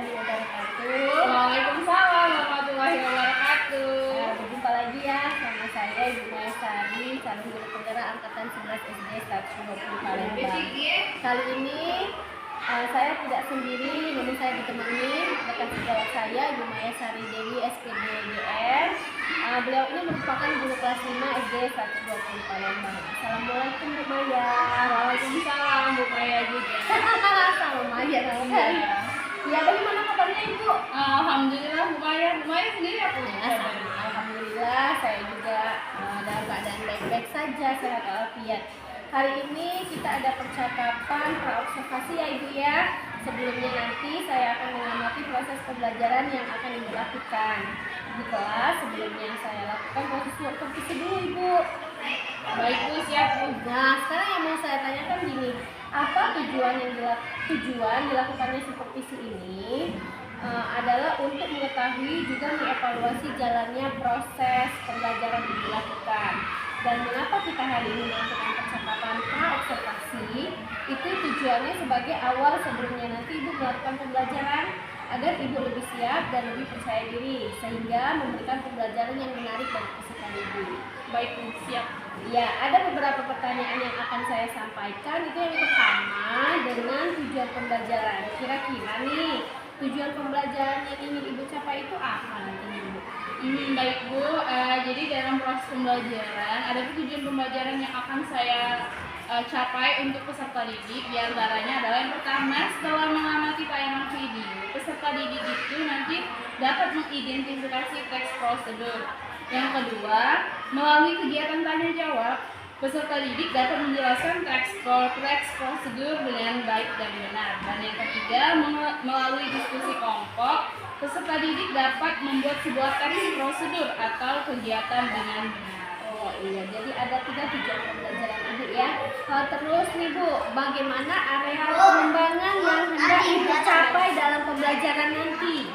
warahmatullahi wabarakatuh. Waalaikumsalam warahmatullahi wabarakatuh. Berjumpa lagi ya sama saya Ibu Maya Sari, calon guru penggerak angkatan 11 SD 120 Palembang. Kali ini saya tidak sendiri, namun saya ditemani rekan sejawat saya Ibu Maya Sari Dewi SPD DR. Beliau ini merupakan guru kelas 5 SD 120 Palembang. Assalamualaikum Bu Maya. Waalaikumsalam Bu Maya juga. Sama Maya sama Ya, bagaimana kabarnya Ibu? Alhamdulillah Bu Maya. Bu Maya sendiri apa? Alhamdulillah saya juga dalam keadaan baik-baik saja, sehat walafiat. Hari ini kita ada percakapan praobservasi ya Ibu ya. Sebelumnya nanti saya akan mengamati proses pembelajaran yang akan Ibu lakukan di kelas. Sebelumnya saya lakukan proses supervisi dulu Ibu. Baik Bu, siap Bu. Nah, sekarang yang mau saya tanyakan gini, apa tujuan dilakukannya supervisi ini? Adalah untuk mengetahui juga mengevaluasi jalannya proses pembelajaran yang dilakukan. Dan mengapa kita hari ini melakukan percakapan praobservasi? Itu tujuannya sebagai awal sebelumnya nanti Ibu melakukan pembelajaran agar Ibu lebih siap dan lebih percaya diri sehingga memberikan pembelajaran yang menarik bagi peserta Ibu. Baik Bu, siap. Ya, ada beberapa pertanyaan yang akan saya sampaikan. Itu yang pertama dengan tujuan pembelajaran. Kira-kira nih tujuan pembelajaran yang ingin Ibu capai itu apa nantinya Ibu? Baik Bu, jadi dalam proses pembelajaran ada tujuan pembelajaran yang akan saya capai untuk peserta didik. Di antaranya adalah yang pertama, setelah mengamati tayangan video, peserta didik itu nanti dapat mengidentifikasi teks prosedur. Yang kedua, melalui kegiatan tanya jawab, peserta didik dapat menjelaskan teks prosedur dengan baik dan benar. Dan yang ketiga, melalui diskusi kelompok, peserta didik dapat membuat sebuah teks prosedur atau kegiatan dengan benar. Oh iya, jadi ada 3 tujuan pembelajaran Ibu ya. Terus nih Bu, bagaimana area pengembangan yang hendak Ibu capai dalam pembelajaran nanti?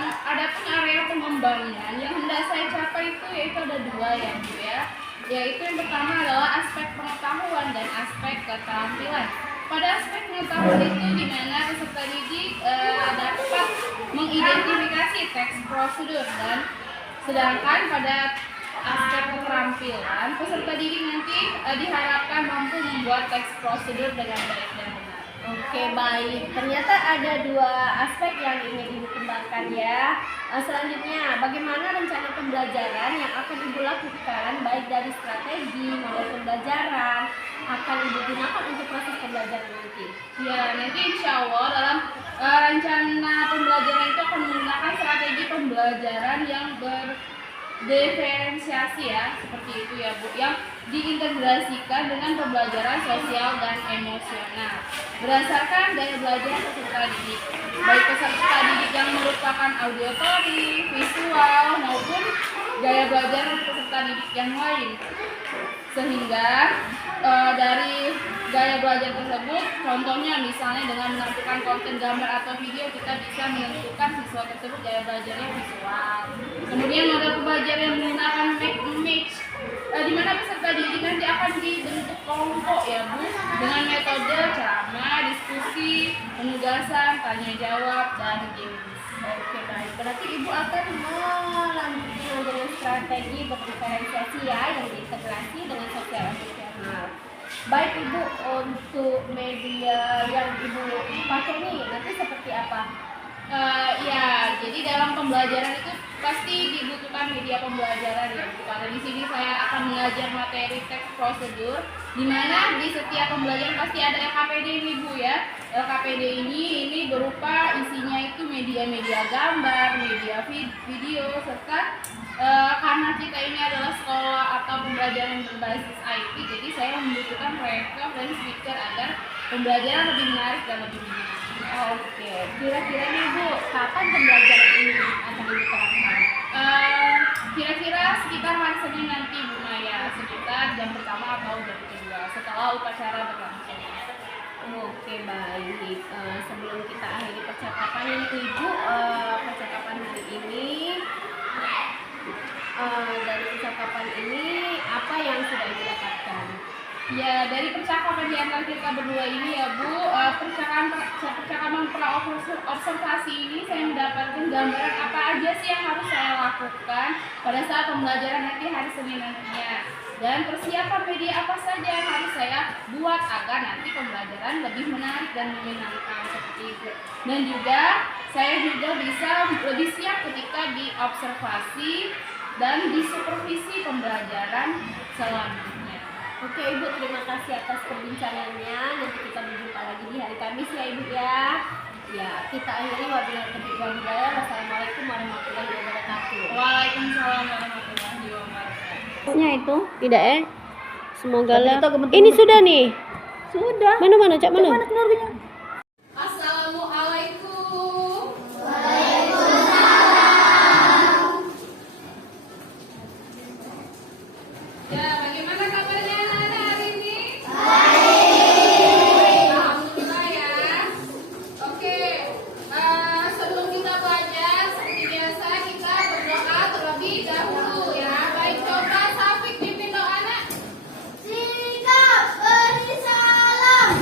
Adapun area pengembangan yang hendak saya capai itu yaitu ada 2 ya Bu ya. Yaitu yang pertama adalah aspek pengetahuan dan aspek keterampilan. Pada aspek pengetahuan itu di mana peserta didik dapat mengidentifikasi teks prosedur, dan sedangkan pada aspek keterampilan peserta didik nanti diharapkan mampu membuat teks prosedur dengan baik dan benar. Oke, baik. Ternyata ada 2 aspek yang ingin Ibu kembangkan ya. Selanjutnya, bagaimana rencana pembelajaran yang akan Ibu lakukan baik dari strategi model pembelajaran akan Ibu gunakan untuk proses pembelajaran nanti? Ya, nanti insya Allah dalam rencana pembelajaran itu akan menggunakan strategi pembelajaran yang diferensiasi ya, seperti itu ya Bu, yang diintegrasikan dengan pembelajaran sosial dan emosional berdasarkan gaya belajar peserta didik, baik peserta didik yang merupakan auditory, visual maupun gaya belajar peserta didik yang lain, sehingga dari gaya belajar tersebut, contohnya misalnya dengan menampilkan konten gambar atau video, kita bisa menentukan siswa tersebut gaya belajarnya visual. Kemudian model pembelajaran yang menggunakan match, di mana peserta didik nanti akan dibentuk kelompok ya Bu, dengan metode ceramah, diskusi, penugasan, tanya jawab, dan games. Oke, baik. Berarti Ibu akan melanjutkan dengan strategi berdiferensiasi ya, yang diintegrasi dengan sosial emosional. Baik Ibu, untuk media yang Ibu pakai nih nanti seperti apa? Ya, jadi dalam pembelajaran itu pasti dibutuhkan media pembelajaran ya. Karena di sini saya akan mengajar materi teks prosedur, di mana di setiap pembelajaran pasti ada LKPD ini Bu ya. LKPD ini berupa isinya itu media-media gambar, media video, serta karena kita ini adalah sekolah atau pembelajaran berbasis IT, jadi saya membutuhkan proyektor dan speaker agar pembelajaran lebih menarik dan lebih menyenangkan. Oke, kira-kira nih Bu, kapan pembelajaran ini akan diterapkan? Kira-kira sekitar hari Senin nanti Bu Maya, sekitar jam pertama atau jam kedua setelah upacara berlangsung. Oke, baik. Sebelum kita akhiri percakapan ini Ibu, percakapan hari ini dari percakapan ini apa yang sudah Ibu dapatkan? Ya, dari percakapan di antara kita berdua ini ya Bu, percakapan observasi ini saya mendapatkan gambaran apa aja sih yang harus saya lakukan pada saat pembelajaran nanti hari Senin nantinya. Dan persiapan media apa saja yang harus saya buat agar nanti pembelajaran lebih menarik dan menyenangkan seperti itu. Dan juga saya juga bisa lebih siap ketika diobservasi dan disupervisi pembelajaran selanjutnya. Oke Ibu, terima kasih atas perbincangannya. Nanti kita berjumpa lagi di hari Kamis ya Ibu ya. Ya, kita akhiri wabillahi taufiq wal hidayah. Wassalamualaikum warahmatullahi wabarakatuh. Waalaikumsalam warahmatullahi wabarakatuh. Nya itu tidak semoga lah. Ini sudah nih. Sudah. Mana Cak mana? Mana keluarganya? Assalamualaikum. Ya, bagaimana kabarnya anak-anak hari ini? Baik. Alhamdulillah ya. Oke, sebelum kita belajar, seperti biasa kita berdoa terlebih dahulu ya. Baik, coba Safik pimpin doa anak. Sikap beri salam.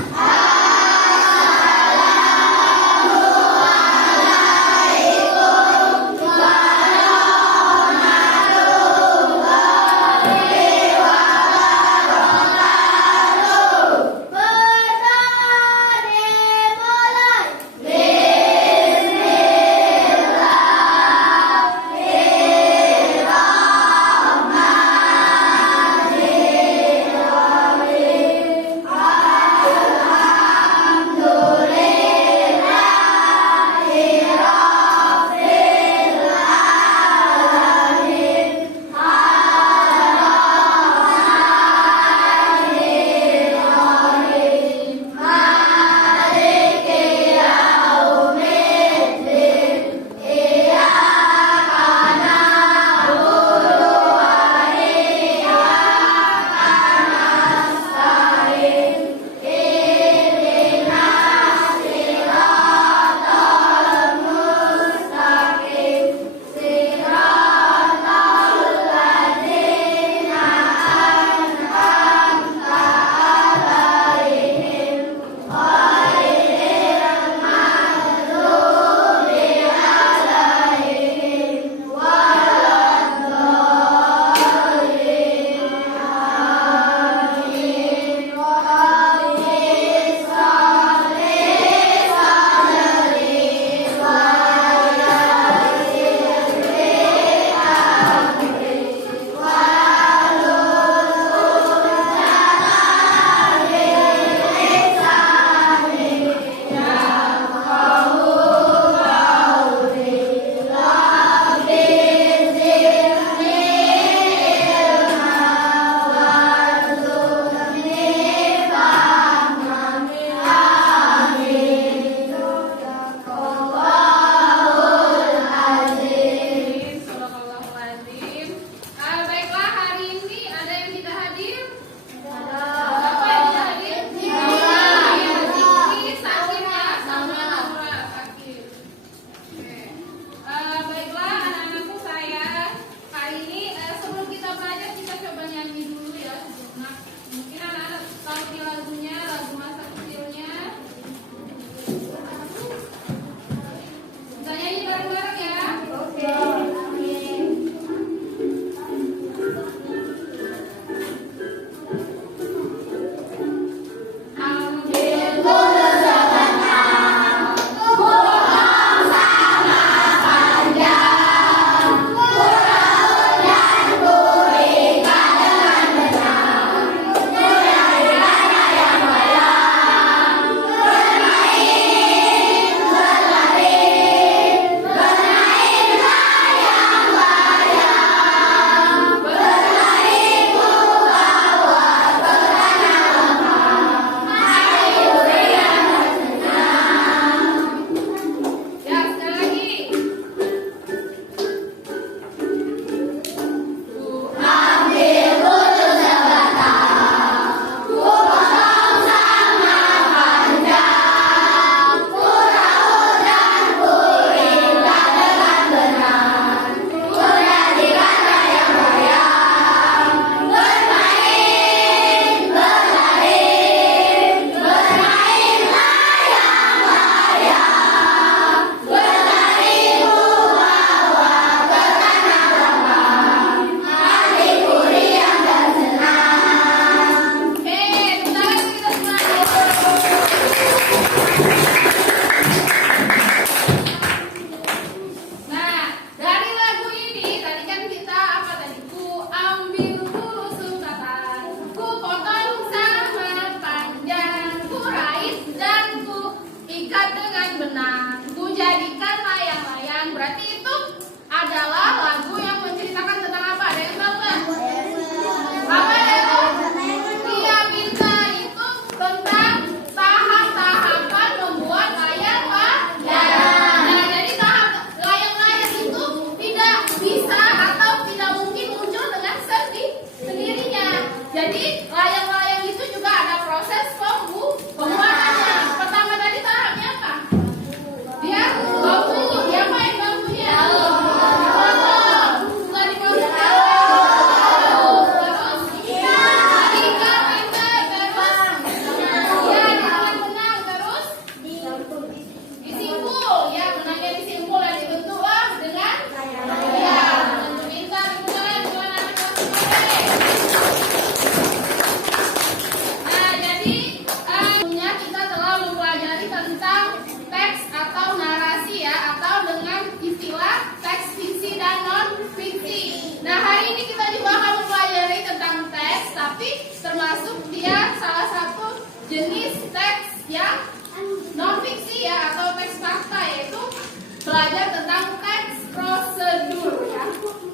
belajar tentang teks prosedur ya,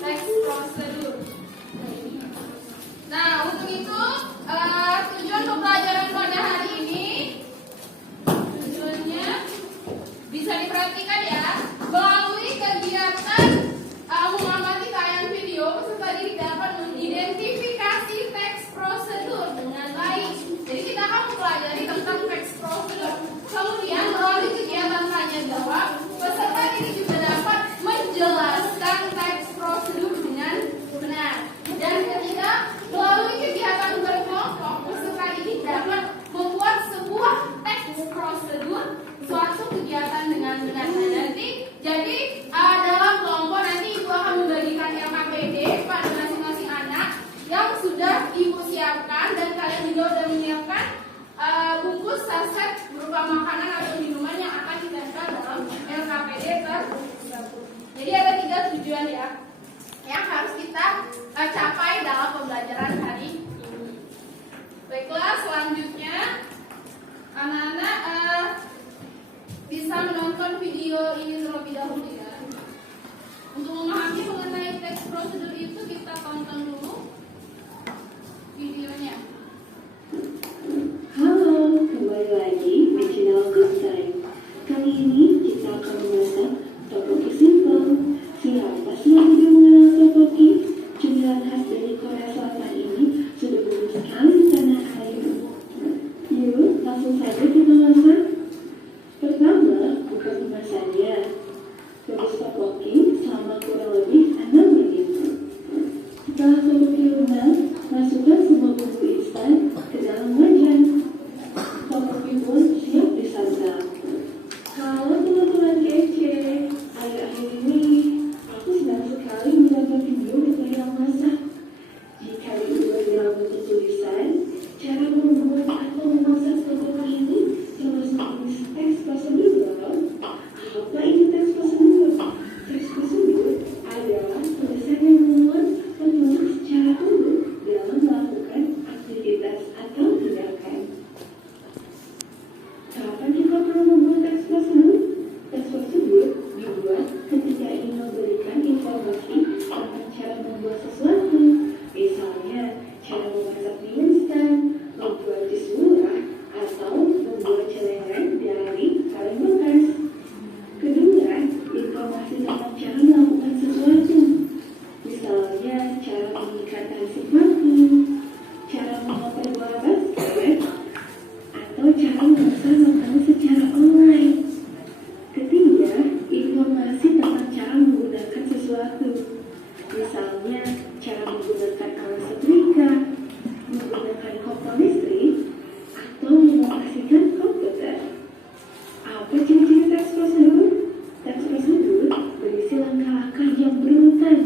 teks prosedur. Nah, untuk itu tujuan pembelajaran pada hari ini, tujuannya bisa diperhatikan ya, melalui kegiatan mengamati tayangan video, peserta didik dapat mengidentifikasi teks prosedur dengan baik. Jadi kita akan mempelajari tentang teks prosedur. Kemudian melalui kegiatan tanya jawab, peserta didik juga dapat menjelaskan teks prosedur dengan benar. Dan ketiga, melalui kegiatan berkelompok, peserta didik dapat membuat sebuah teks prosedur suatu kegiatan dengan benar. Nah, nanti jadi dalam kelompok nanti ibu akan membagikan LKPD pada masing-masing anak yang sudah ibu siapkan, dan kalian juga sudah menyiapkan bungkus saset berupa makanan atau minuman yang akan ditempel dalam LKPD tersebut. Jadi ada 3 tujuan ya yang harus kita capai dalam pembelajaran hari ini. Baiklah, selanjutnya anak-anak bisa menonton video ini terlebih dahulu ya. Untuk memahami mengenai teks prosedur itu, kita tonton dulu videonya. Halo, kembali lagi di channel Good Time. Kali ini kita akan memasak tteokbokki simple. Siapa sih yang tidak mengenal tteokbokki? Cemilan khas dari Korea Selatan ini sudah booming sekali di tanah air. Yuk, langsung saja kita masak. Pertama, buka kemasannya. Rebus tteokbokki selama kurang lebih 6 menit. Setelah tteokbokki lunak, masukkan semua bumbu instan ke dalam wajan. Tteokbokki pun siap disantap. Halo teman-teman kece, akhir-akhir ini aku senang sekali menonton video yang masak. Jika diubah dalam bentuk tulisan, cara membuat atau memasak tteokbokki ini termasuk jenis teks prosedur loh. Apa ini teks prosedur? Teks prosedur adalah tulisan yang memuat petunjuk secara umum dalam melakukan aktivitas atau tindakan. Kapan kita perlu membuat teks prosedur? Teks prosedur dibuat ketika ingin memberikan informasi tentang cara membuat sesuatu. Misalnya, cara memasak mie instan, membuat jus murah, atau membuat celengan dari kaleng bekas. Kedua, informasi tentang cara melakukan sesuatu. Misalnya, cara mengikatkan sepatu, cara mengoper bola basket, atau cara memesan makanan secara online. Ketiga, informasi tentang cara menggunakan sesuatu. Misalnya, cara menggunakan alat setrika, menggunakan kompor listrik, atau mengoperasikan komputer. Apa ciri-ciri teks prosedur? Teks prosedur berisi langkah-langkah yang berurutan.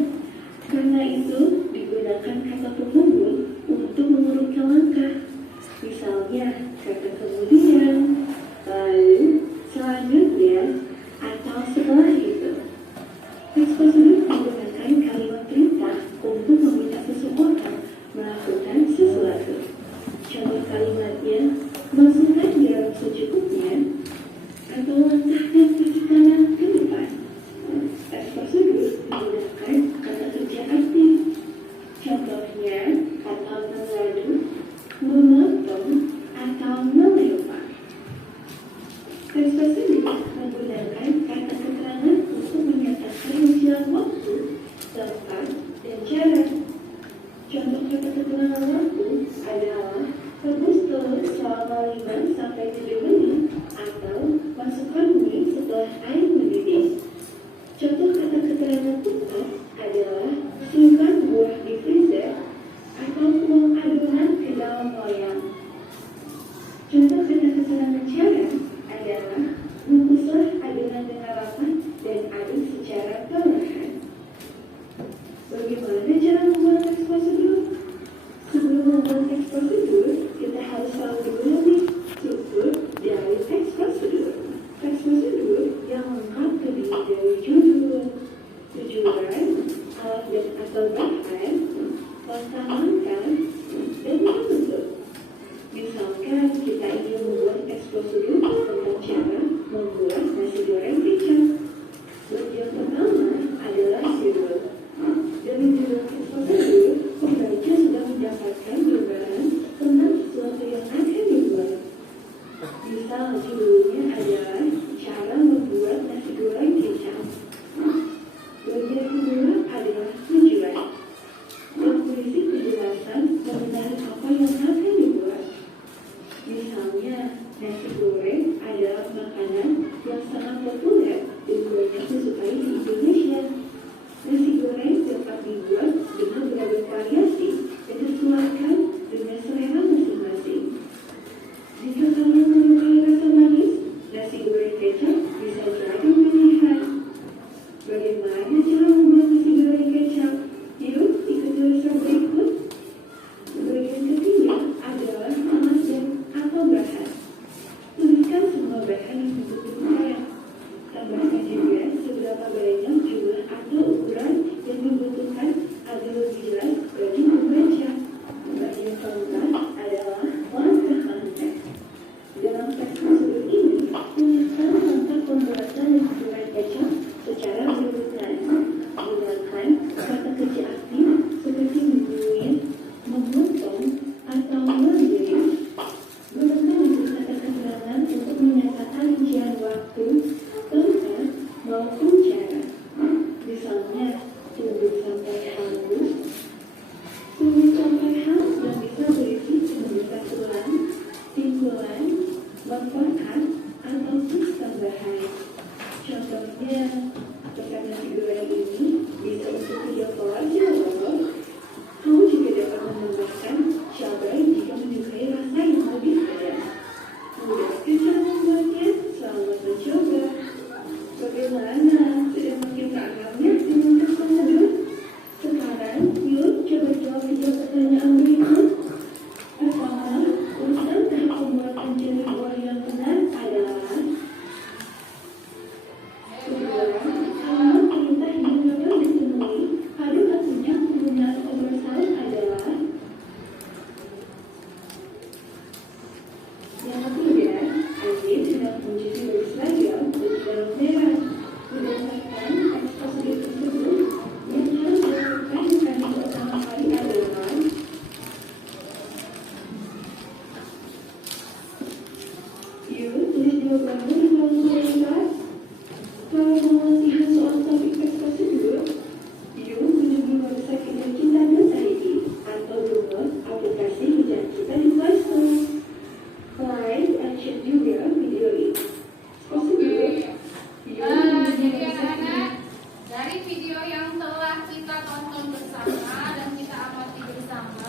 Karena itu, digunakan kata penghubung untuk mengurutkan langkah. Misalnya, kata kemudian, lalu, selanjutnya, atau setelah itu. Teks prosedur menggunakan kalimat perintah untuk meminta seseorang melakukan sesuatu. Contoh kalimatnya, masukkan garam secukupnya, atau langkah dan kaki kanan ke depan. Teks prosedur menggunakan kata kerja aktif. Contohnya, kata mengadu, memotong, atau melempar. Teks prosedur menggunakan kata keterangan untuk menyatakan menjelang waktu, tempat, dan cara. Contoh kata keterangan waktu adalah rebus telur selama 5-7 menit atau masukkan mie setelah air mendidih. Contoh kata keterangan tempat adalah simpan buah di freezer atau tuang adonan ke dalam loyang. Contoh kata keterangan cara adalah bungkuslah adonan dengan rapat dan aduk secara perlahan. Bagaimana cara membuat teks prosedur? Sebelum membuat teks prosedur, kita harus tahu dulu nih struktur dari teks prosedur. Teks prosedur yang lengkap terdiri dari judul, tujuan, alat dan atau bahan, langkah-langkah, dan penutup. Misalkan kita ingin membuat teks prosedur tentang cara membuat nasi goreng kicap. berapa banyak jumlah atau ukuran yang dibutuhkan agar lebih jelas bagi pembaca. Bagian keempat adalah langkah-langkah. Dalam tes tersebut ini, tuliskan langkah pembuatan dan surat kecap secara berurutan. Gunakan kata kerja aktif seperti menulis, memotong, atau mengiris. Gunakan kata keterangan untuk menyatakan rincian waktu, tempat, maupun cara. Misalnya, tunggu sampai hangus, tunggu sampai hangus dan bisa berisi penulisan ulang, simpulan, manfaat, atau tips tambahan. Contohnya, tekanan figuran ini bisa untuk video pelajar loh. Kamu juga dapat menambahkan cabai jika menyukai rasa yang lebih pedas. Mudah cara membuatnya, selamat mencoba. Bagaimana? Sudah makin tak ramai dengan tes tersebut? Sekarang, yuk coba jawab video pertanyaan berikut. Pertama, urutan tahap pembuatan jenis buah yang benar adalah kedua, halaman perintah yang dapat ditemui pada satunya penggunaan oversize adalah yang ketiga, Andi sedang mencuci baju seragam di dalam merah. Berdasarkan teks prosedur tersebut, yang harus dilakukan kali pertama kali adalah yuk tulis jawabanmu di kolom komentar. Kalau mau latihan soal topik teks tersebut, yuk mengunjungi website Kita.id atau download aplikasi Hijab Kita di Play Store. Like and share juga video ini. Prosedur, yuk mengunjungi Jadi website anak-anak, dari video yang telah kita tonton bersama dan kita amati bersama,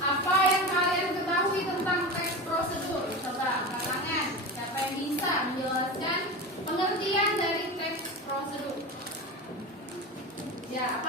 apa yang kalian ketahui tentang teks prosedur? Coba angkat tangan. Siapa yang bisa menjelaskan pengertian dari teks prosedur? Ya, apa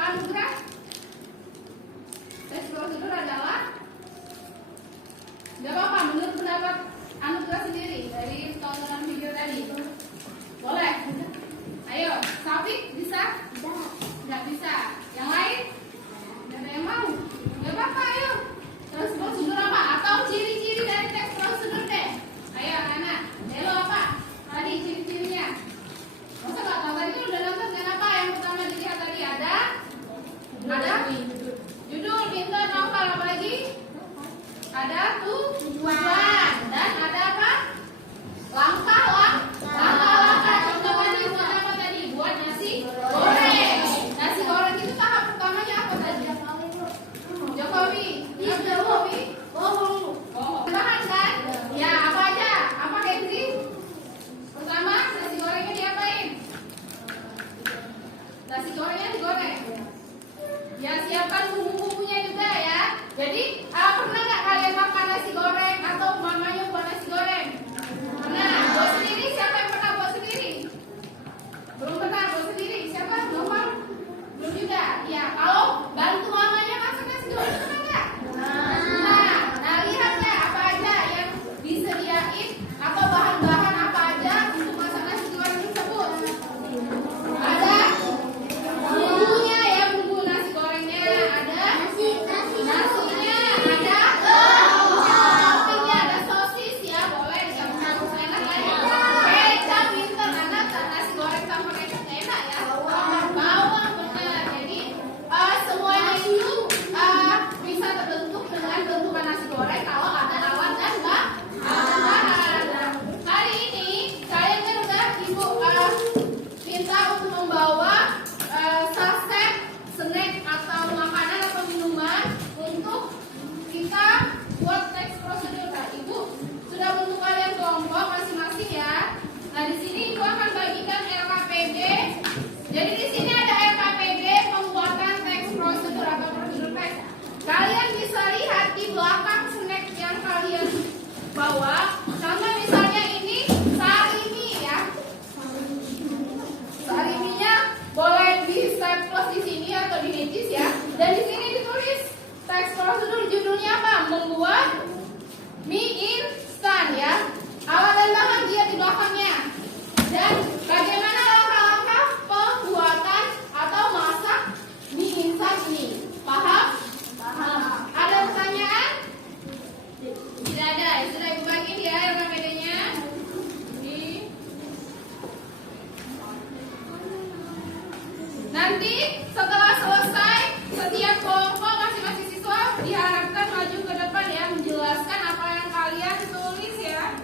Nanti setelah selesai, setiap kelompok masing-masing siswa diharapkan maju ke depan ya, menjelaskan apa yang kalian tulis ya.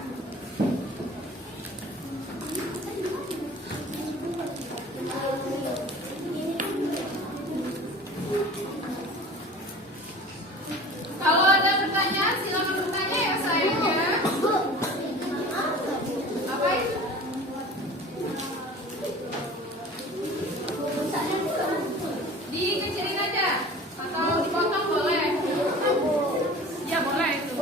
Kalau ada pertanyaan, silakan bertanya ya sayangnya. Apa itu? Dikecilin aja atau dipotong boleh? Ya boleh itu.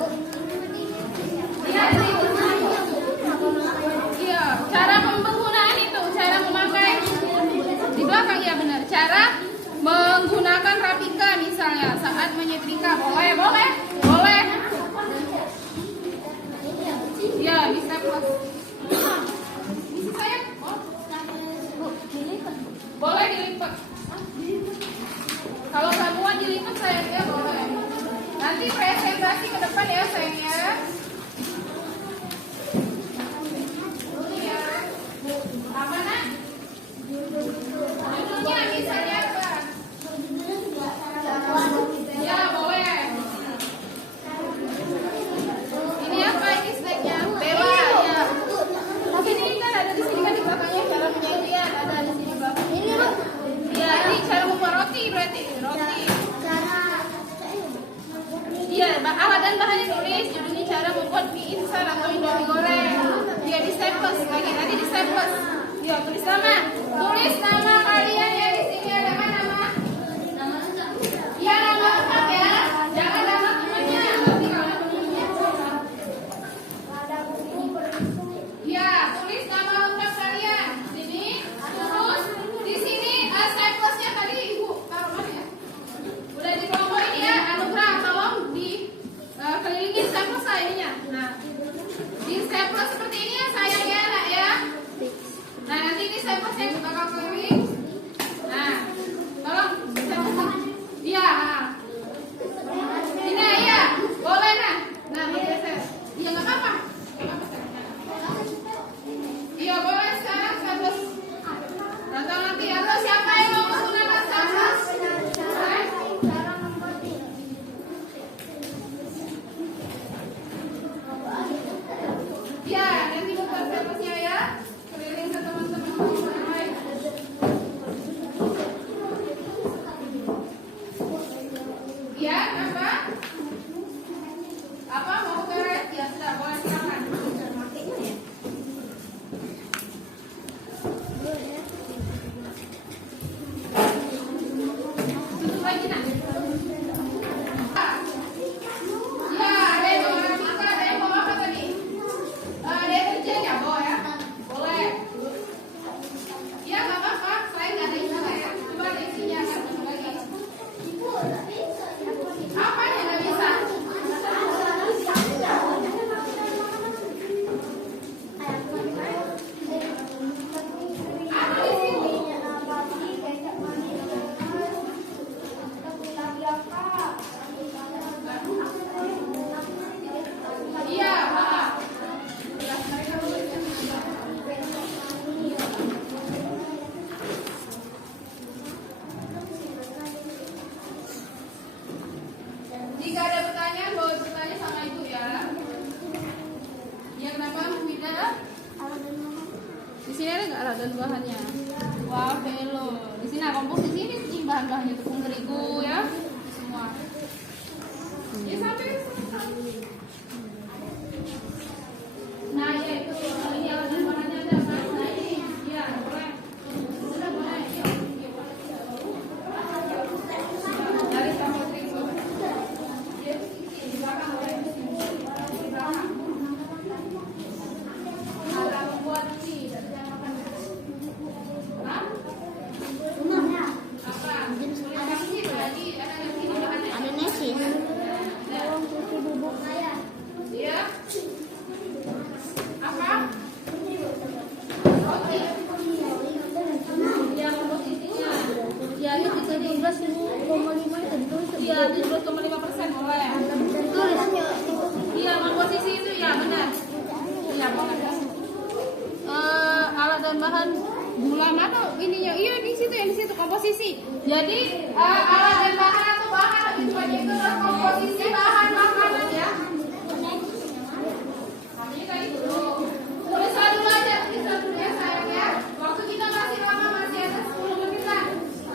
Iya, cara penggunaan itu, cara memakai di belakang ya benar. Cara menggunakan rapika misalnya saat menyetrika boleh. Ya bisa plus. Bisa saya? Oh. Boleh dilipat. Kalau semua dilipat sayangnya boleh. Nanti presentasi ke depan ya sayangnya. Iya. Apa nak? Judulnya misalnya apa? Ya boleh. Ini apa ini snacknya? Bella ya. Ini kan ada di sini kan di belakangnya cara penyajian ada di sini belakang. Ini loh. Ya ini cara membuat roti berarti roti. Iya, alat dan bahannya tulis. Judulnya cara membuat mie instan atau indomie goreng. Ya di staples lagi nanti di staples. Ya tulis nama. Tulis nama kalian ya di sini ada apa nama? Ya nama lengkap ya. Jangan nama temannya. Nanti kalau ada temannya. Ya tulis nama lengkap kalian. Sini. Terus di sini staplesnya tadi ibu taruh mana ya? Udah di kelompok ini ya. Anugerah tolong di kelilingin staples ininya. Nah di staples seperti ini ya sayang ya nak ya. Nah nanti ini staples yang bakal keliling. Nah tolong staples. Iya. Ini ya boleh nah. Nah bergeser. Iya nggak apa-apa. Iya boleh sekarang staples. Atau nanti atau siapa yang mau menggunakan staples? Ya, nanti buka staplesnya ya. Keliling ke teman-teman. Ya, apa? Apa mau karet? Ya sudah, boleh silakan. Tutup lagi nak. Ya, ada yang mau rapika, ada yang mau apa tadi? Ada yang kerja ya, bawa ya? Boleh. Ya, nggak apa-apa. Saya nggak ada isinya ya. Coba ada isinya, ya. Lagi. Apa yang nggak bisa? Apa di sini? Iya, maaf. Jika ada pertanyaan, boleh bertanya sama ibu ya. Ya kenapa Mufidah? Di sini ada nggak alat dan bahannya? Wah, belum. Di sini komposisi ini bahan-bahannya tepung terigu ya, semua. Ya sampai. Nah ya itu ini alat dan bahannya ada kan? Nah ini, ya boleh. Sudah boleh. Dari tepung terigu. Di belakang boleh. Di belakang. Ada membuat tea dan makan. Hah? Apa? Ada sini lagi, ada yang sini bahannya. Ada nasi. Iya. Apa? Roti. Yang posisinya. Ya itu 13,5 itu ditulis. Iya, 12,5% boleh. Tulis. Iya, komposisi itu ya benar. Iya, boleh. Alat dan bahan gula mana ininya? Iya di situ yang di situ komposisi. Jadi alat dan bahan atau bahan lebih tepatnya itu adalah komposisi bahan makanan ya. Ini kayak gitu. Tulis dulu aja, tulis dulu ya sayang ya. Waktu kita masih lama, masih ada 10 menitan.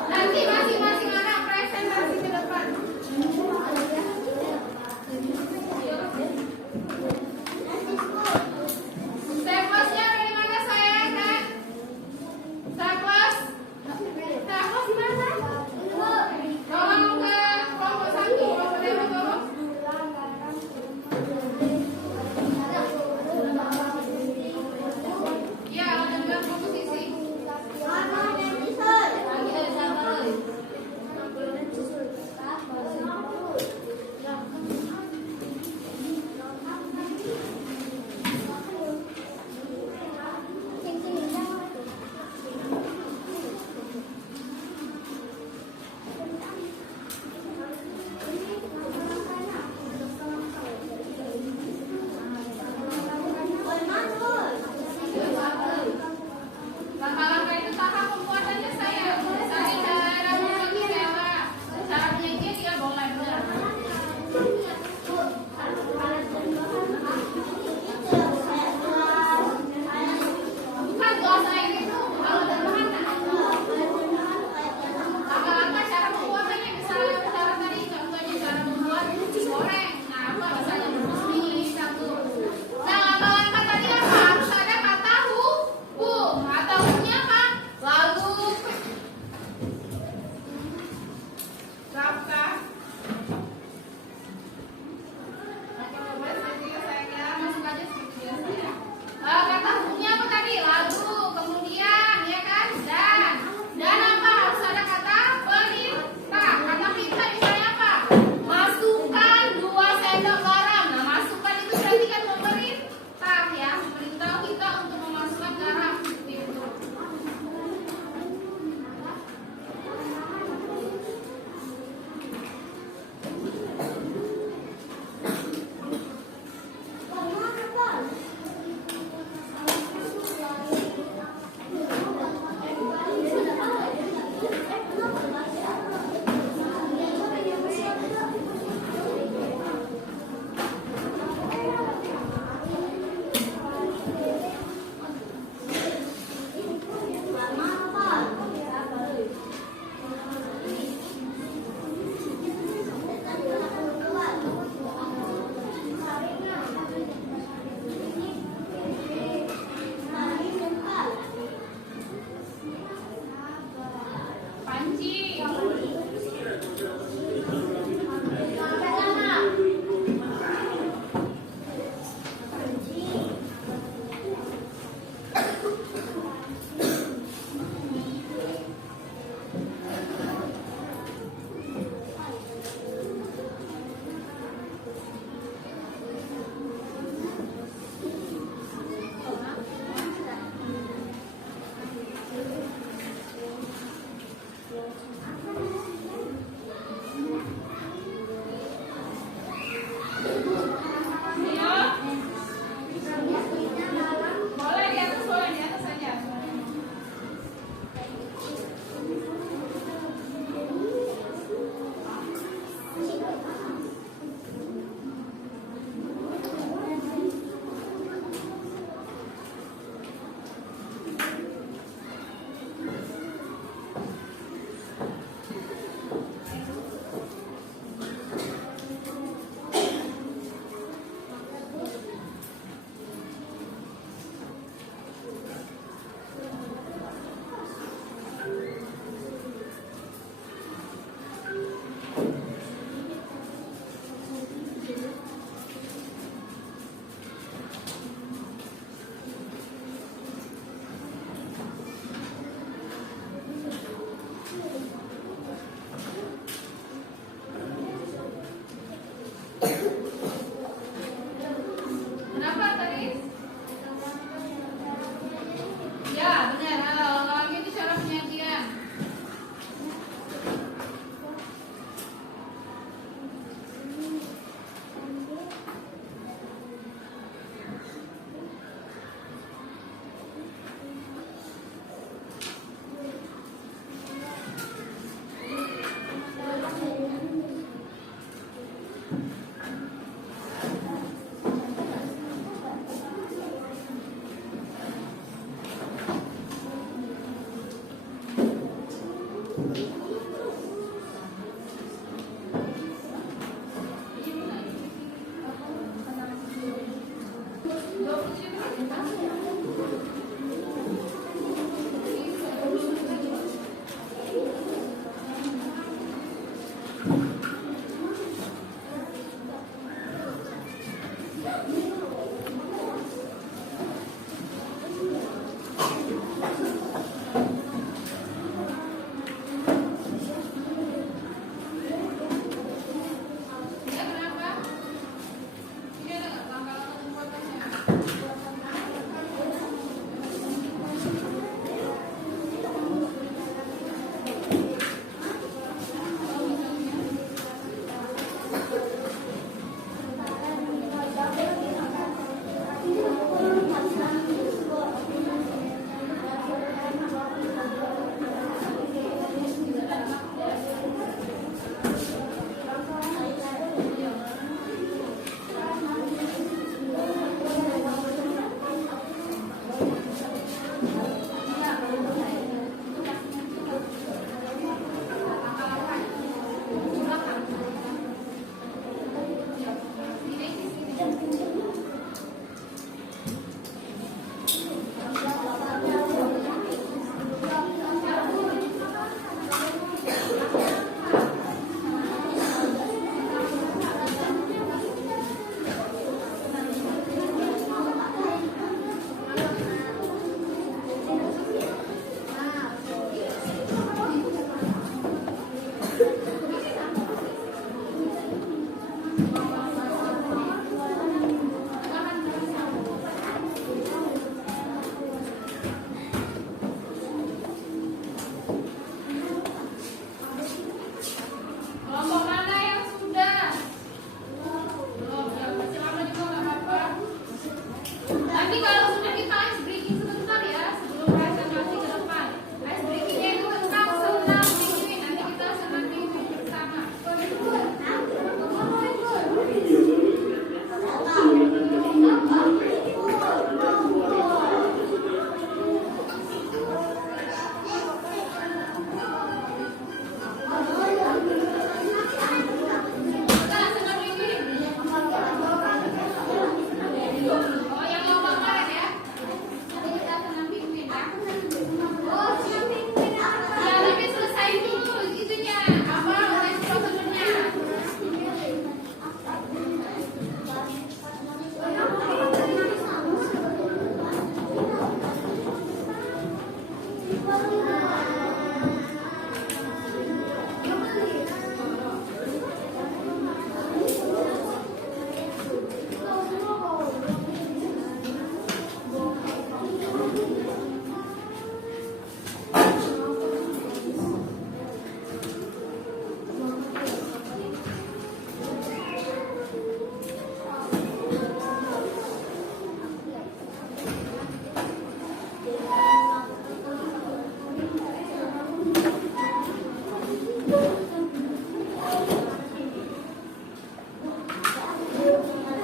Nanti masing-masing anak presentasi ke depan. Staples-nya dari mana sayang? Staples? Staples di mana? Tolong ke kelompok 1, kelompok demo tolong.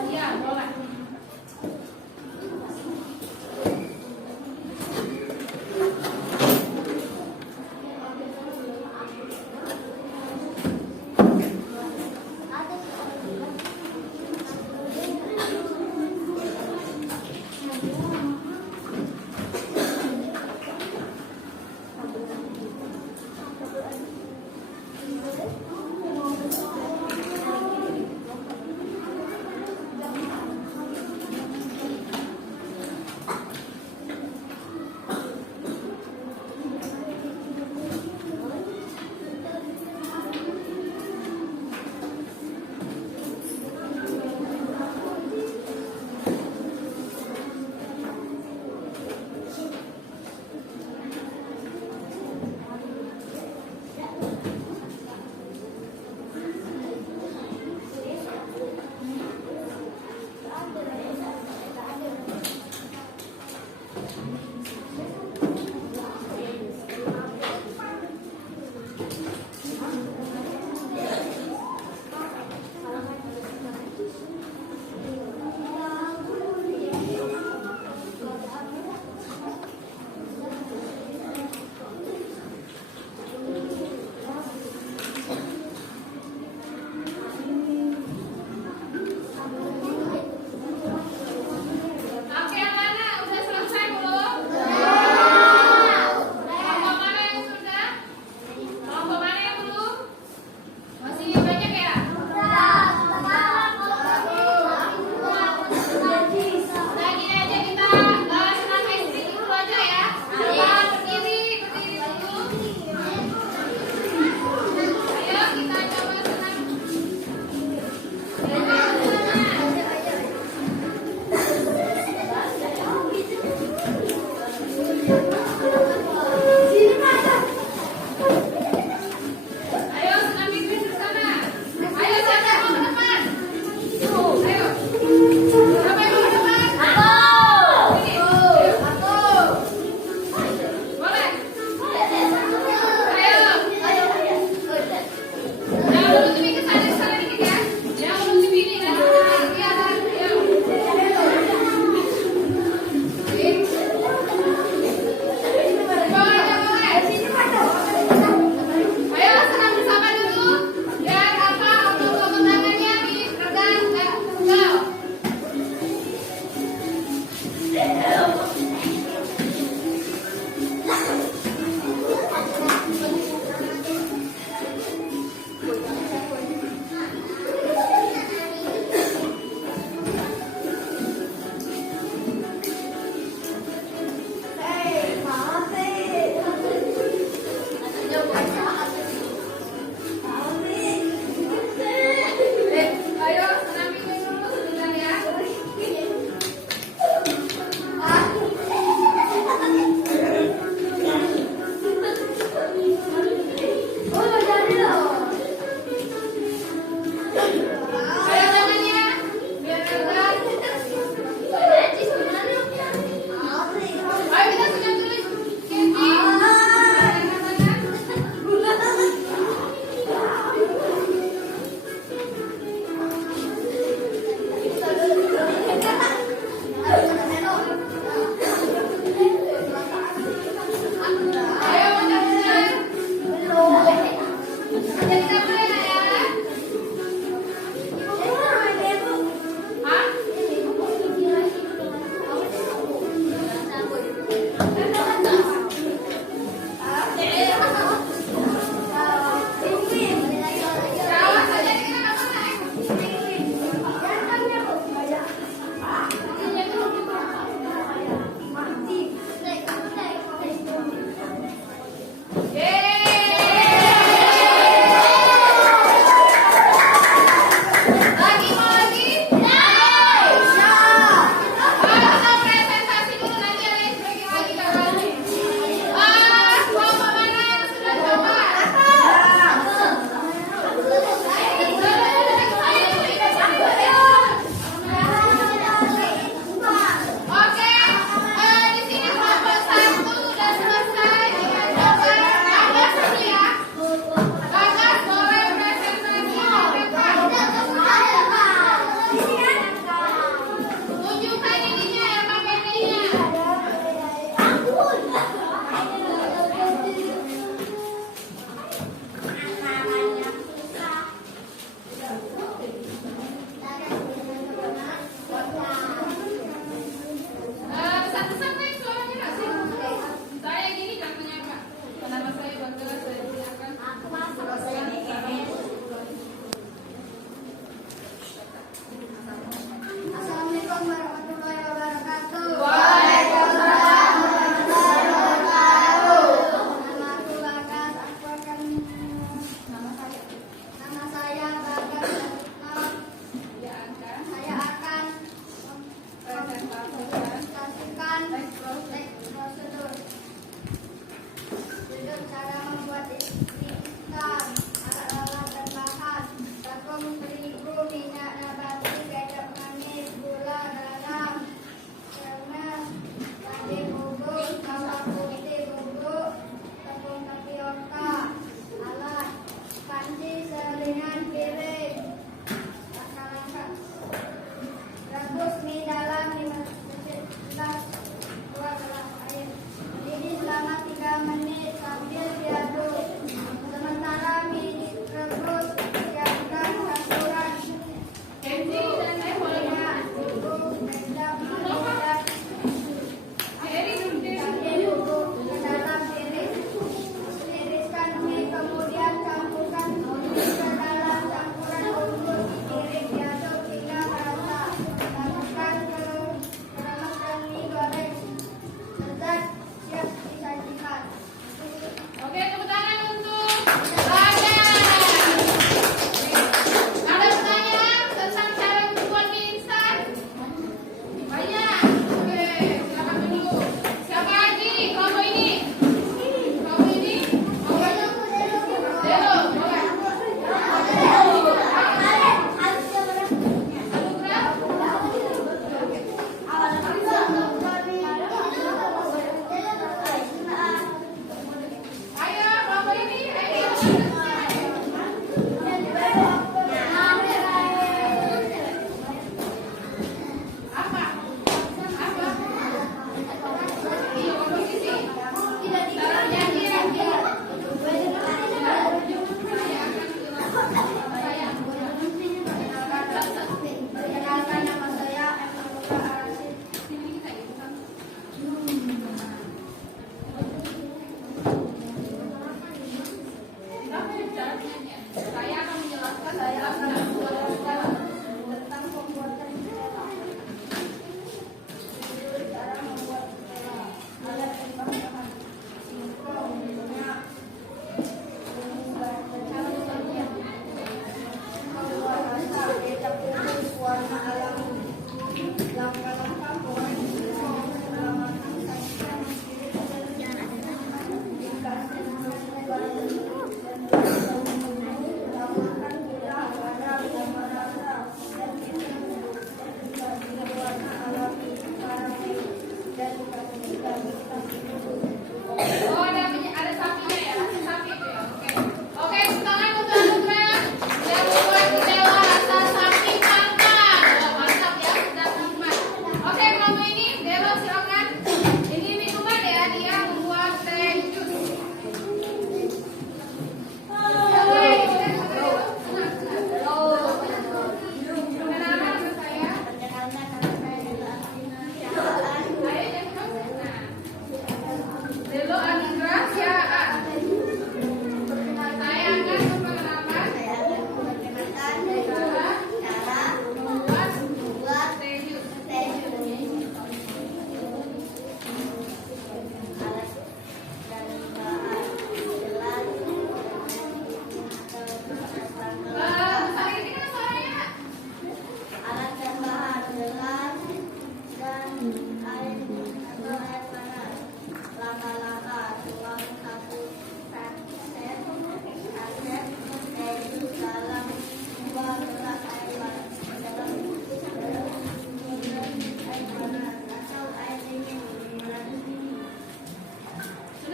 Iya, boleh. Oke, yang mana? Udah selesai belum? Kelompok mana yang sudah? Kelompok mana yang belum? Masih banyak ya? Nah, gini aja kita senam estri dulu aja ya. Kita berdiri dulu. Ayo kita coba senam. Ayo senam Inggris bersama. Ayo siapa yang mau ke depan? Ayo. Siapa yang mau ke depan? Sini. Boleh. Ayo. Jangan menutupi ke sana dikit ya. Jangan menutupi ini kan. Lihat. Ayo. Ayo senam bersama dulu. Dan apa untuk tangannya dipegang. Go. Ayo senam Inggris dulu sebentar ya. Ayo tangannya biar tegang. Ayo kita senam dulu. Kiki. Ayo mudah-mudahan. Jadi kita mulai nggak ya? Hah? Awas aja kita nggak pernah.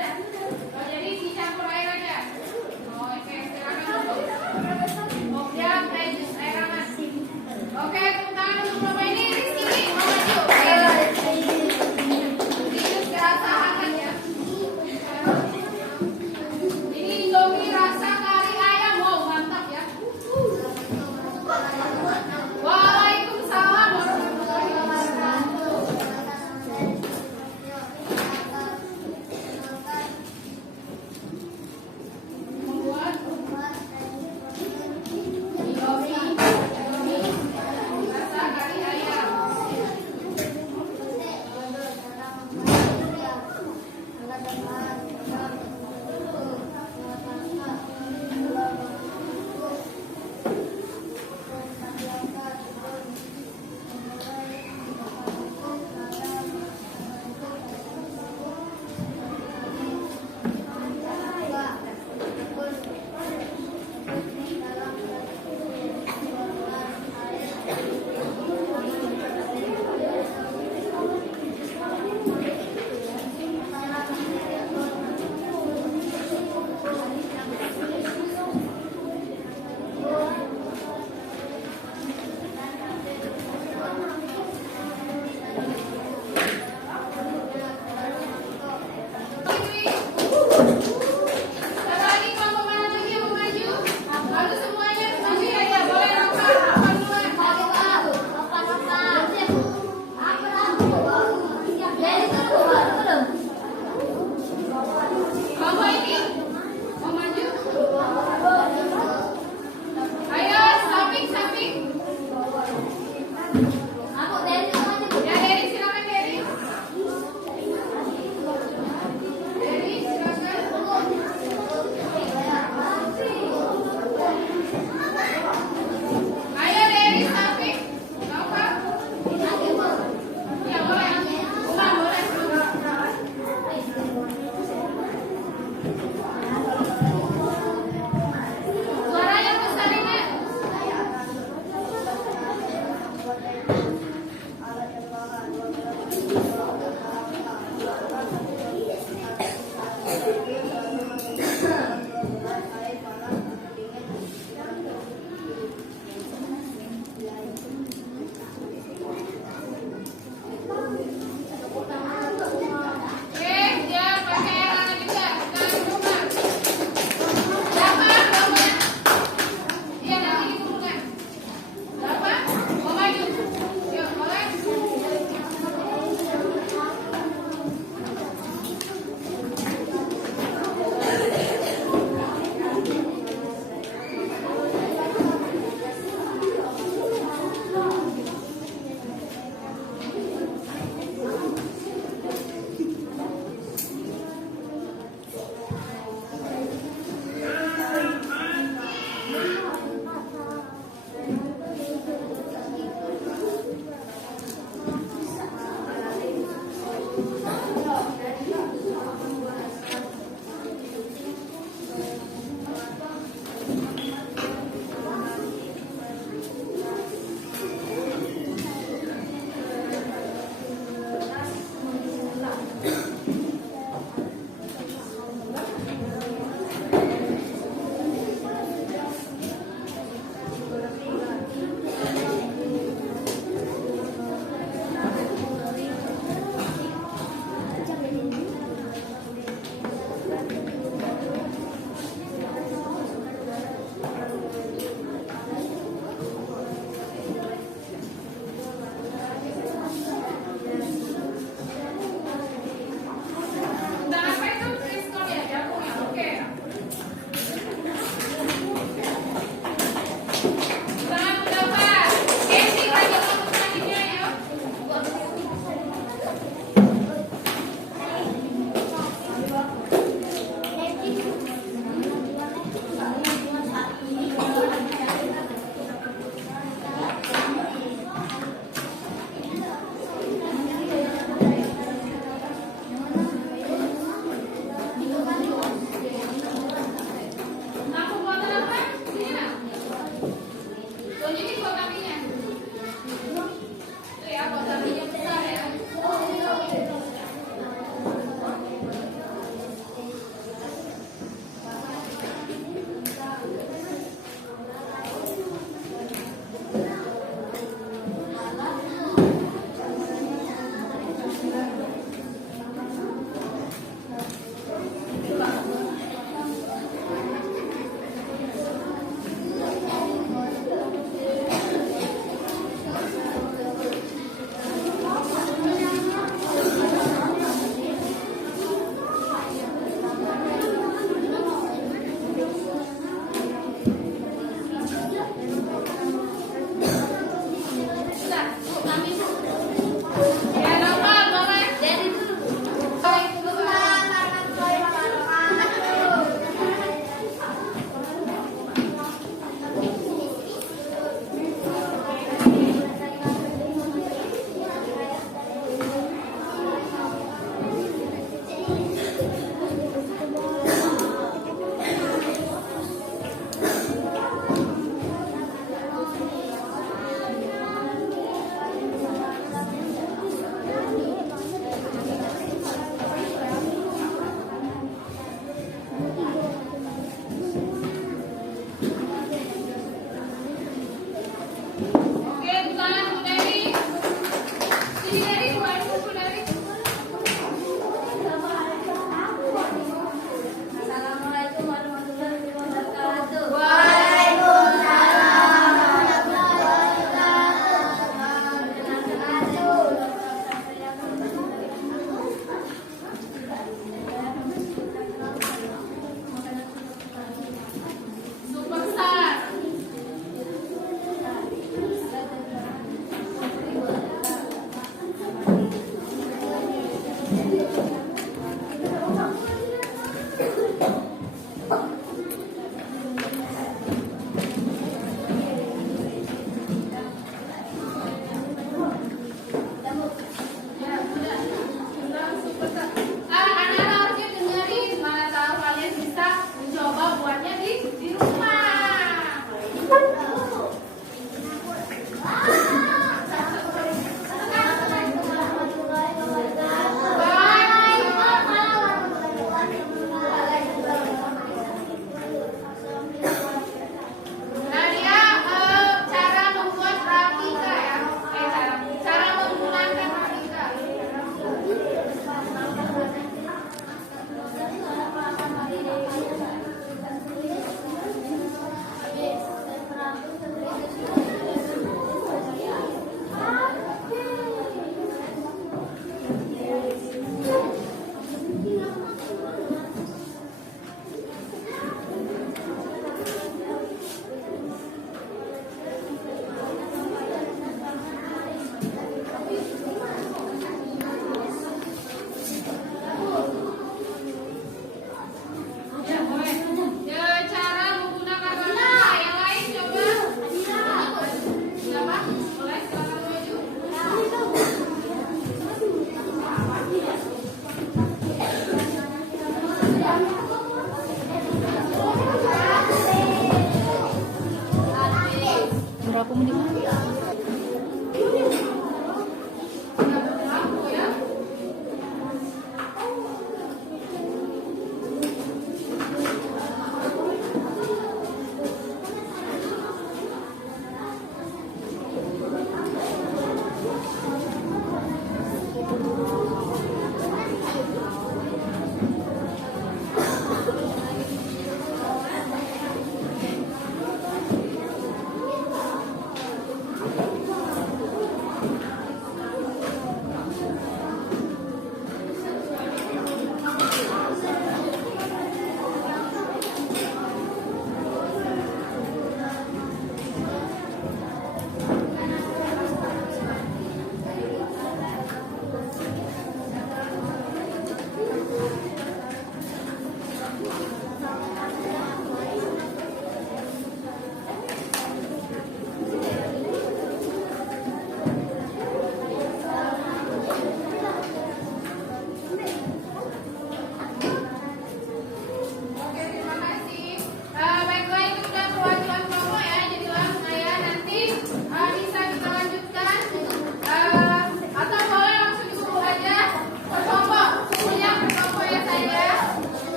Jadi dicampur air aja. Oke, silakan dulu. Siap, jus air hangat. Oke, tepuk tangan untuk Bapak ini. Rizky, mau maju. Ini jus rasa hangat ya. Ini Indomie rasa kari ayam. Wow, mantap ya. Waalaikumsalam warahmatullahi wabarakatuh. Membuat Indomie rasa kari ayam. Lagi kelompok mana lagi yang mau maju? Lalu semuanya maju ya, ya boleh Rafa. Rafa duluan. Kelompok ini mau maju? Ayo, samping. Ya, Dery silakan Dery. Dery silakan.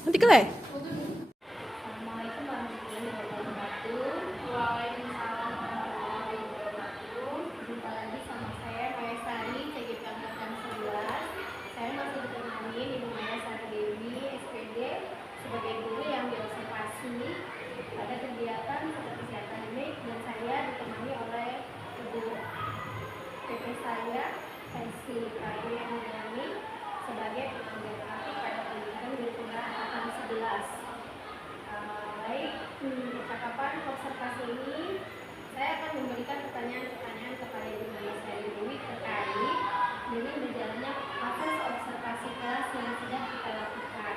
Nanti keleh. Assalamualaikum warahmatullahi wabarakatuh. Waalaikumsalam warahmatullahi wabarakatuh. Jumpa lagi sama saya Maya Sari, CGP Angkatan 11. Saya masih ditemani Ibu Maya Sari Dewi, SPD, sebagai guru yang diobservasi pada kegiatan seperti akademik, dan saya ditemani oleh Ibu PP saya, Pensi Kayu Anjani, sebagai pengambil arti pada pendidikan guru tunggal angkatan 11. Baik, percakapan observasi ini saya akan memberikan pertanyaan-pertanyaan kepada Ibu Maya Sari Dewi terkait dengan berjalannya proses observasi kelas yang sudah kita lakukan.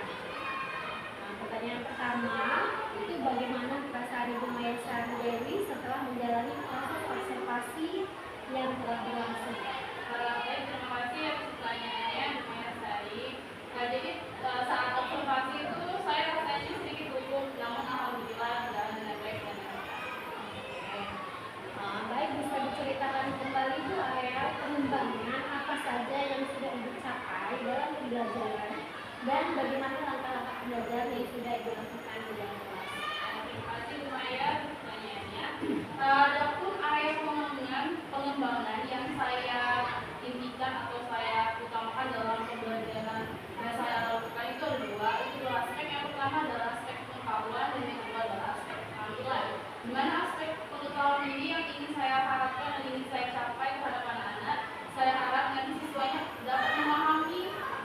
Pertanyaan pertama itu, bagaimana perasaan Ibu Maya Sari Dewi setelah menjalani proses observasi yang telah berlangsung? Baik, terima kasih atas pertanyaannya, Bu Maya Sari. Nah, jadi saat observasi itu saya rasanya sedikit gugup, namun alhamdulillah berjalan dengan baik dan Baik, bisa diceritakan kembali Bu area pengembangan apa saja yang sudah Ibu capai dalam pembelajaran dan bagaimana langkah-langkah pembelajaran yang sudah Ibu lakukan di dalam kelas? terima kasih Bu Maya atas pertanyaannya. Adapun area pengembangan yang saya intikan atau saya utamakan dalam pembelajaran yang saya lakukan itu ada dua. Itu dua aspek. Yang pertama adalah aspek pengetahuan dan yang kedua adalah aspek keterampilan. Di mana aspek pengetahuan ini yang ingin saya harapkan dan ingin saya capai kepada anak-anak, saya harap nanti siswanya dapat memahami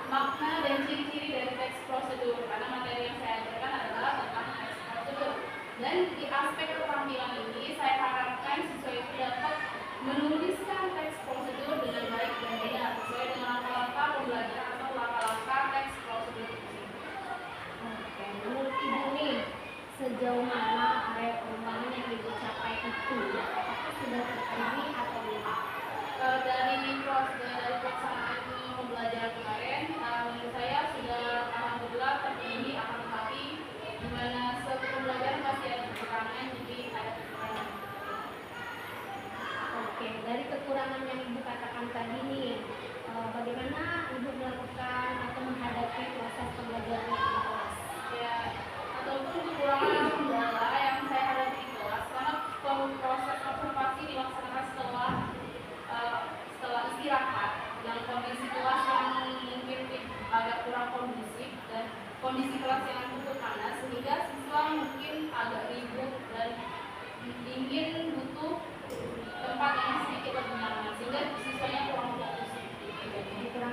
makna dan ciri-ciri dari teks prosedur, karena materi yang saya ajarkan adalah tentang teks prosedur. Dan di aspek keterampilan ini saya harapkan siswa itu dapat menuliskan teks prosedur dengan baik dan benar sesuai dengan langkah-langkah pembelajaran atau langkah-langkah teks prosedur tersebut. Oke, menurut Ibu nih, sejauh mana area pengembangan yang Ibu capai itu? Apakah sudah terpenuhi atau belum? Dari pelaksanaan pembelajaran kemarin, menurut saya sudah alhamdulillah terpenuhi, akan tetapi di mana suatu pembelajaran masih ada kekurangan, jadi ada kekurangan. Oke, dari kekurangan yang Ibu katakan tadi nih, bagaimana Ibu melakukan atau menghadapi proses pembelajaran di kelas? Ya, ataupun kekurangan adalah yang saya hadapi di kelas karena proses observasi dilaksanakan setelah istirahat, yang kondisi kelas yang mungkin agak kurang kondusif dan kondisi kelas yang cukup panas, sehingga siswa mungkin agak ribut dan ingin butuh tempat yang sedikit lebih nyaman, sehingga siswanya kurang fokus. Kurang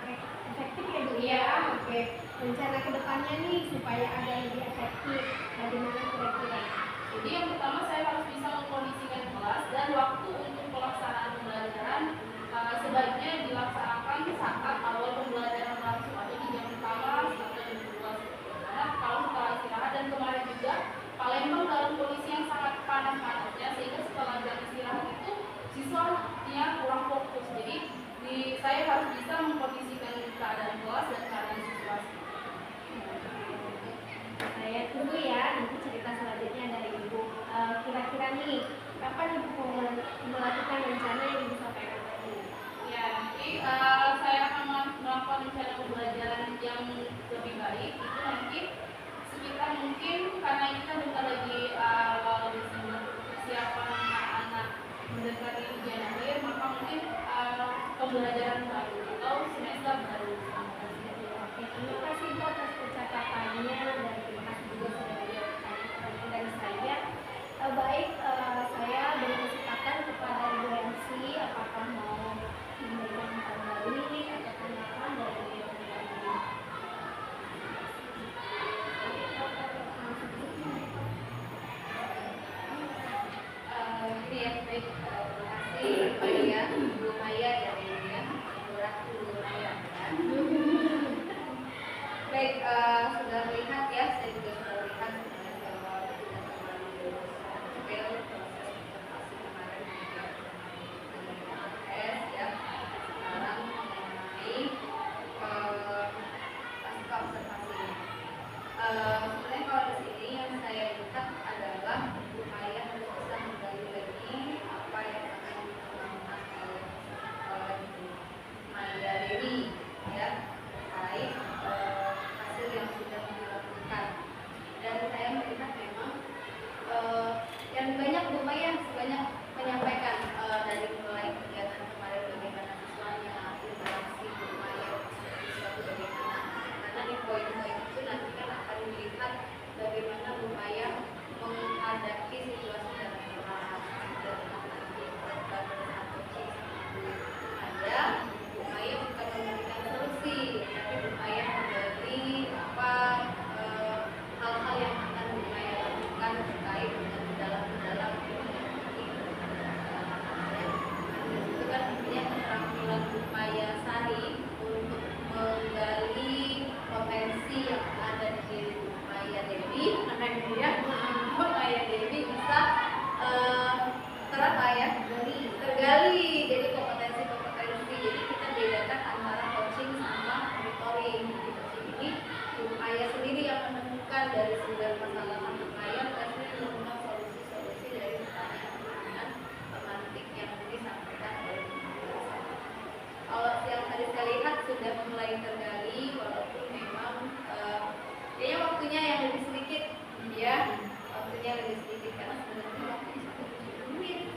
efektif ya Bu? Iya. Oke, rencana kedepannya nih supaya ada lebih efektif, bagaimana kira-kira? Jadi yang pertama saya harus bisa mengkondisikan kelas dan waktu untuk pelaksanaan pembelajaran sebaiknya dilaksanakan saat awal pembelajaran langsung atau di jam pertama atau jam kedua. Karena kalau setelah istirahat, dan kemarin juga Palembang dalam kondisi yang sangat panas-panasnya, sehingga setelah jam istirahat itu siswanya kurang fokus. Jadi saya harus bisa mengkondisikan keadaan kelas dan keadaan siswa. Saya tunggu ya nanti cerita selanjutnya dari Ibu. Kira-kira nih, kapan Ibu mau melakukan rencana yang Ibu sampaikan tadi? Ya, nanti saya akan melakukan rencana pembelajaran yang lebih baik. Itu nanti sekitar mungkin karena kita bentar lagi awal persiapan anak-anak mendekati ujian akhir, maka mungkin pembelajaran baru atau semester baru. Oke, terima kasih Bu atas percakapannya dan terima kasih juga sudah menjawab pertanyaan dari saya. Baik, saya beri kesempatan kepada Ibu MC, apakah mau memberikan kembali atau tanggapan dari Ibu MC? Ini ya, baik, terima kasih Maya, Bu Maya ya, Bu Maya. Baik, sudah melihat ya, saya juga sudah melihat sebenarnya bahwa tidak terlalu detail proses observasi kemarin juga dengan AS ya. Sekarang mengenai pasca observasi ini. Sebenarnya kalau di sini yang saya lihat adalah Bu Maya harus bisa menggali lagi apa yang akan dikembangkan oleh Bu Maya Dewi ya, terkait hasil yang sudah dilakukan. sudah mulai tergali walaupun memang kayaknya waktunya yang lebih sedikit ya, waktunya lebih sedikit karena sebenarnya waktunya sudah 7 menit.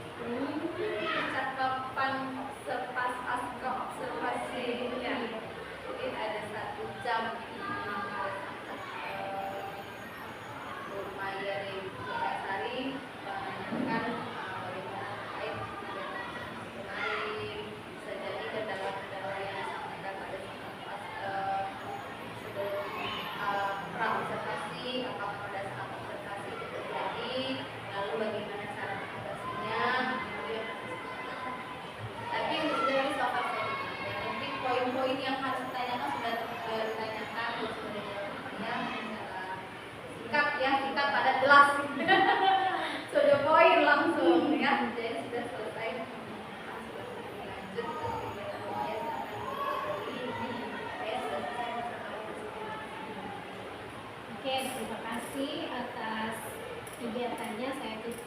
Percakapan sepas pasca observasinya mungkin ada 1 jam Maya dari Sari menanyakan bagaimana terkait kemarin, bisa jadi kendala-kendala yang disampaikan pada saat sebelum pra-observasi, apakah pada saat observasi itu terjadi, lalu bagaimana cara mengatasinya, kemudian tapi dari soal yang penting poin-poin yang harus ditanyakan sudah ditanyakan, sudah dijawabnya singkat ya, singkat pada jelas. Sudah poin langsung ya, jadi sudah selesai. Lanjut ke kegiatan Oke, terima kasih atas kegiatannya. Saya tutup